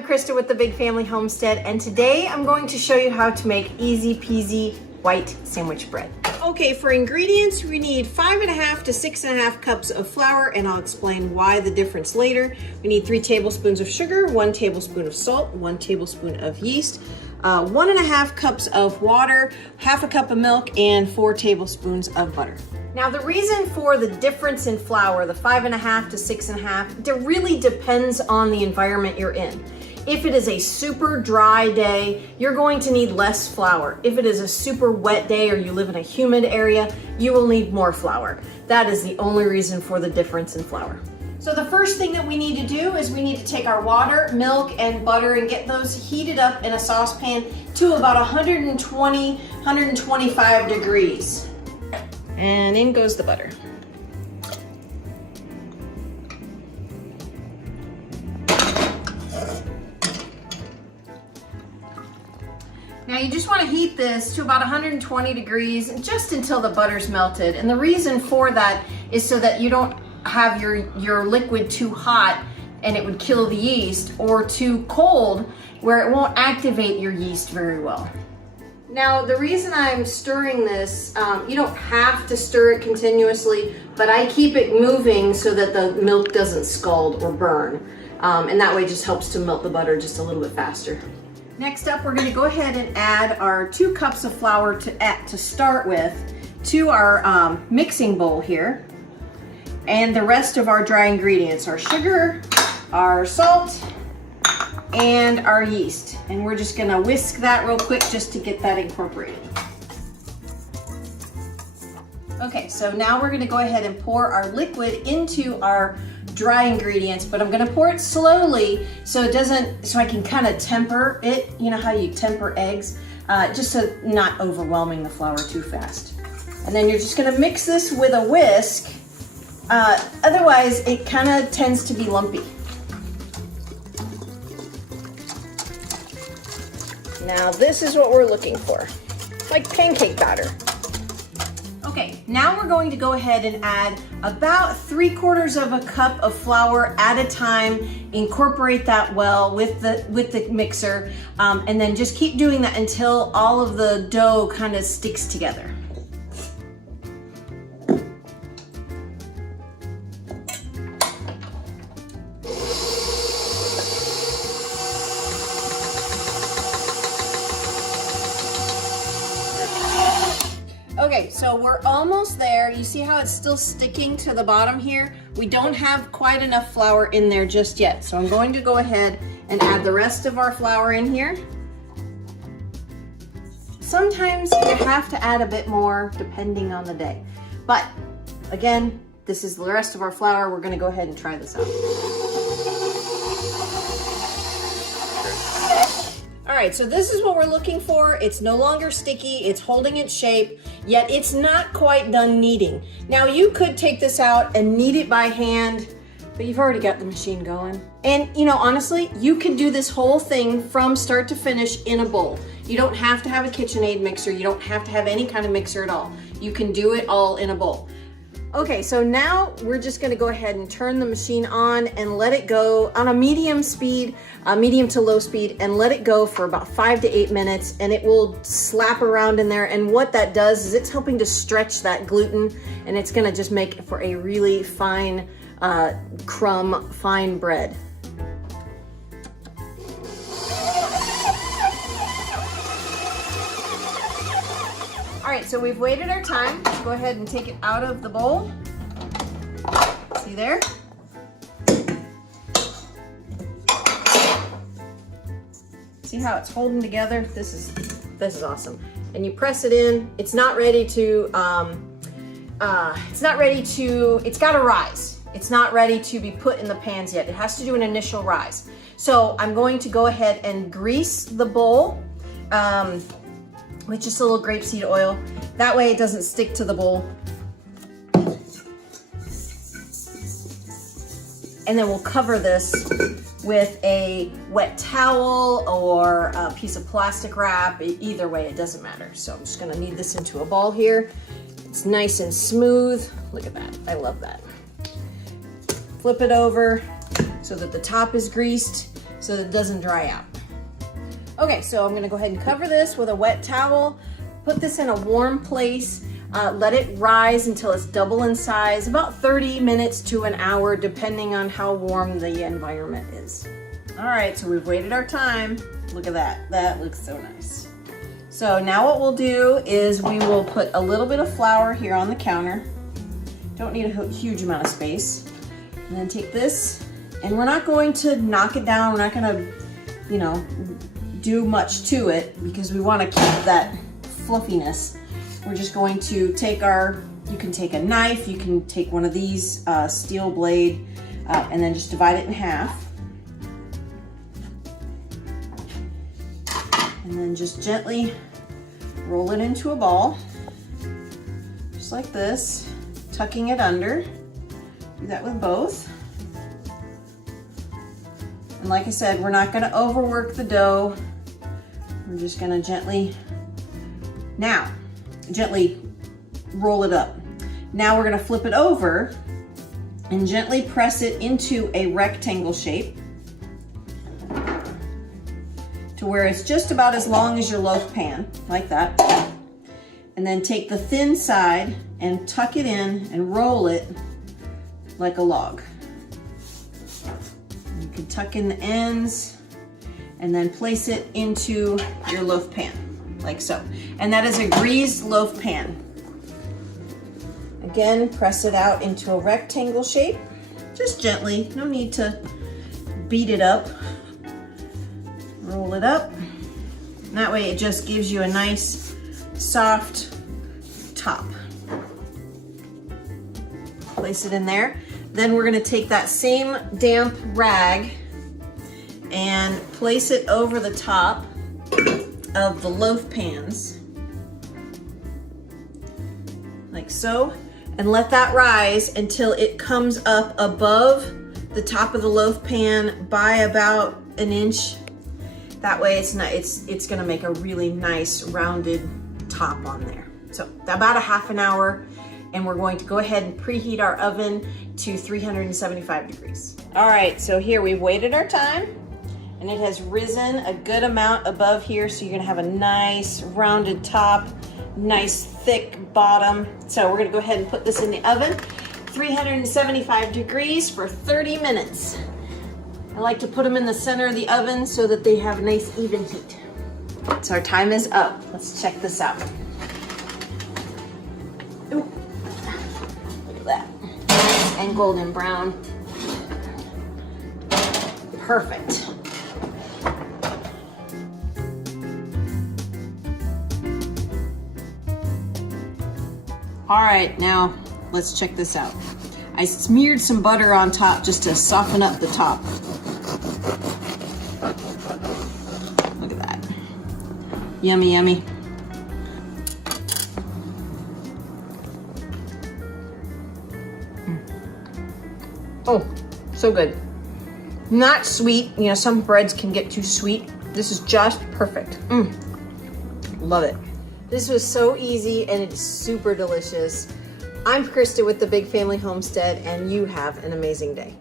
I'm Christa with the Big Family Homestead, and today I'm going to show you how to make easy peasy white sandwich bread. Okay, for ingredients, we need 5.5 to 6.5 cups of flour, and I'll explain why the difference later. We need 3 tablespoons of sugar, 1 tablespoon of salt, 1 tablespoon of yeast, 1.5 cups of water, half a cup of milk, and 4 tablespoons of butter. Now the reason for the difference in flour, the 5.5 to 6.5, it really depends on the environment you're in. If it is a super dry day, you're going to need less flour. If it is a super wet day or you live in a humid area, you will need more flour. That is the only reason for the difference in flour. So the first thing that we need to do is we need to take our water, milk, and butter and get those heated up in a saucepan to about 120, 125 degrees. And in goes the butter. Now you just want to heat this to about 120 degrees just until the butter's melted. And the reason for that is so that you don't have your liquid too hot and it would kill the yeast, or too cold where it won't activate your yeast very well. Now the reason I'm stirring this, you don't have to stir it continuously, but I keep it moving so that the milk doesn't scald or burn. And that way it just helps to melt the butter just a little bit faster. Next up, we're gonna go ahead and add our 2 cups of flour to start with to our mixing bowl here. And the rest of our dry ingredients, our sugar, our salt, and our yeast. And we're just gonna whisk that real quick just to get that incorporated. Okay, so now we're gonna go ahead and pour our liquid into our dry ingredients, but I'm gonna pour it slowly so it doesn't, so I can kind of temper it. You know how you temper eggs? Just so not overwhelming the flour too fast. And then you're just gonna mix this with a whisk. Otherwise, it kind of tends to be lumpy. Now this is what we're looking for, like pancake batter. Okay, now we're going to go ahead and add about 3/4 of a cup of flour at a time. Incorporate that well with the mixer, and then just keep doing that until all of the dough kind of sticks together. Okay, so we're almost there. You see how it's still sticking to the bottom here? We don't have quite enough flour in there just yet. So I'm going to go ahead and add the rest of our flour in here. Sometimes you have to add a bit more depending on the day. But again, this is the rest of our flour. We're gonna go ahead and try this out. All right, so this is what we're looking for. It's no longer sticky, it's holding its shape, yet it's not quite done kneading. Now you could take this out and knead it by hand, but you've already got the machine going. And you know, honestly, you can do this whole thing from start to finish in a bowl. You don't have to have a KitchenAid mixer, you don't have to have any kind of mixer at all. You can do it all in a bowl. Okay, so now we're just gonna go ahead and turn the machine on and let it go on a medium speed, medium to low speed, and let it go for about 5 to 8 minutes, and it will slap around in there. And what that does is it's helping to stretch that gluten, and it's gonna just make it for a really fine fine bread. All right, so we've waited our time. Go ahead and take it out of the bowl. See there? See how it's holding together? This is awesome. And you press it in. It's not ready to, it's got to rise. It's not ready to be put in the pans yet. It has to do an initial rise. So I'm going to go ahead and grease the bowl with just a little grapeseed oil. That way it doesn't stick to the bowl. And then we'll cover this with a wet towel or a piece of plastic wrap. Either way, it doesn't matter. So I'm just gonna knead this into a ball here. It's nice and smooth. Look at that, I love that. Flip it over so that the top is greased. so that it doesn't dry out. Okay, so I'm gonna go ahead and cover this with a wet towel, put this in a warm place, let it rise until it's double in size, about 30 minutes to an hour, depending on how warm the environment is. All right, so we've waited our time. Look at that, that looks so nice. So now what we'll do is we will put a little bit of flour here on the counter. Don't need a huge amount of space. And then take this, and we're not going to knock it down. We're not gonna, you know, do much to it because we wanna keep that fluffiness. We're just going to take you can take a knife, you can take one of these steel blade, and then just divide it in half. And then just gently roll it into a ball, just like this, tucking it under. Do that with both. And like I said, we're not gonna overwork the dough. We're just gonna gently roll it up. Now we're gonna flip it over and gently press it into a rectangle shape to where it's just about as long as your loaf pan, like that. And then take the thin side and tuck it in and roll it like a log. You can tuck in the ends and then place it into your loaf pan, like so. And that is a greased loaf pan. Again, press it out into a rectangle shape, just gently, no need to beat it up. Roll it up. And that way it just gives you a nice, soft top. Place it in there. Then we're gonna take that same damp rag and place it over the top of the loaf pans, like so, and let that rise until it comes up above the top of the loaf pan by about an inch. That way it's gonna make a really nice rounded top on there. So about a half an hour, and we're going to go ahead and preheat our oven to 375 degrees. All right, so here we've waited our time, and it has risen a good amount above here, so you're gonna have a nice rounded top, nice thick bottom. So we're gonna go ahead and put this in the oven, 375 degrees for 30 minutes. I like to put them in the center of the oven so that they have nice even heat. So our time is up. Let's check this out. Ooh. Look at that. And golden brown. Perfect. All right, now let's check this out. I smeared some butter on top just to soften up the top. Look at that. Yummy, yummy. Oh, so good. Not sweet. You know, some breads can get too sweet. This is just perfect. Love it. This was so easy and it's super delicious. I'm Christa with the Big Family Homestead, and you have an amazing day.